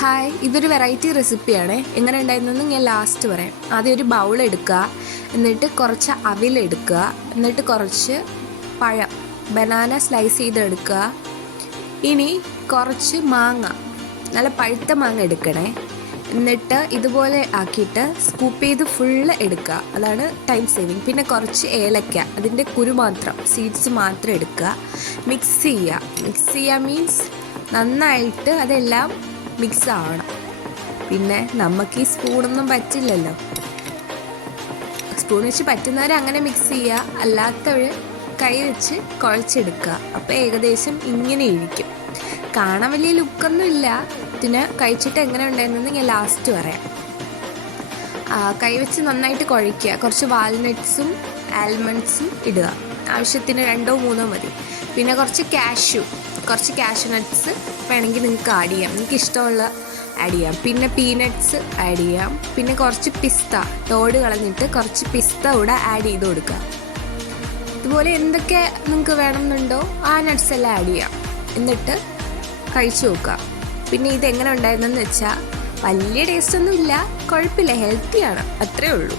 Hi, ഇതൊരു variety റെസിപ്പിയാണ്. എങ്ങനെ ഉണ്ടായിരുന്നെന്ന് ഞാൻ ലാസ്റ്റ് പറയാം. ആദ്യം ഒരു ബൗൾ എടുക്കുക, എന്നിട്ട് കുറച്ച് അവിലെടുക്കുക, എന്നിട്ട് കുറച്ച് പഴം ബനാന സ്ലൈസ് ചെയ്തെടുക്കുക. ഇനി കുറച്ച് മാങ്ങ, നല്ല പഴുത്ത മാങ്ങ എടുക്കണേ. എന്നിട്ട് ഇതുപോലെ ആക്കിയിട്ട് സ്കൂപ്പ് ചെയ്ത് ഫുള്ള് എടുക്കുക. അതാണ് ടൈം സേവിങ്. പിന്നെ കുറച്ച് ഏലക്ക, അതിൻ്റെ കുരു മാത്രം, സീഡ്സ് മാത്രം എടുക്കുക. മിക്സ് ചെയ്യുക മീൻസ് നന്നായിട്ട് അതെല്ലാം മിക്സ് ആവണം. പിന്നെ നമുക്ക് ഈ സ്പൂണൊന്നും പറ്റില്ലല്ലോ. സ്പൂൺ വെച്ച് പറ്റുന്നവർ അങ്ങനെ മിക്സ് ചെയ്യുക, അല്ലാത്തവർ കൈ വെച്ച് കുഴച്ചെടുക്കുക. അപ്പോൾ ഏകദേശം ഇങ്ങനെ ഇരിക്കും. കാണാൻ വലിയ ലുക്കൊന്നും ഇല്ല. ഇതിന് കഴിച്ചിട്ട് എങ്ങനെ ഉണ്ടായിരുന്നെന്ന് ഞാൻ ലാസ്റ്റ് പറയാം. കൈ വെച്ച് നന്നായിട്ട് കുഴയ്ക്കുക. കുറച്ച് വാൽനട്ട്സും ആൽമണ്ട്സും ഇടുക. ആവശ്യത്തിന് 2-3 മതി. പിന്നെ കുറച്ച് കാഷ്യൂ നട്ട്സ് വേണമെങ്കിൽ നിങ്ങൾക്ക് ആഡ് ചെയ്യാം. നിങ്ങൾക്ക് ഇഷ്ടമുള്ള ആഡ് ചെയ്യാം. പിന്നെ പീനട്ട്സ് ആഡ് ചെയ്യാം. പിന്നെ കുറച്ച് പിസ്ത, തോട് കളഞ്ഞിട്ട് കുറച്ച് പിസ്ത കൂടെ ആഡ് ചെയ്ത് കൊടുക്കുക. ഇതുപോലെ എന്തൊക്കെ നിങ്ങൾക്ക് വേണമെന്നുണ്ടോ ആ നട്ട്സ് എല്ലാം ആഡ് ചെയ്യാം. എന്നിട്ട് കഴിച്ചു നോക്കുക. പിന്നെ ഇതെങ്ങനെ ഉണ്ടായിരുന്നെന്ന് വെച്ചാൽ വലിയ ടേസ്റ്റൊന്നും ഇല്ല, കുഴപ്പമില്ല, ഹെൽത്തിയാണ്, അത്രേ ഉള്ളൂ.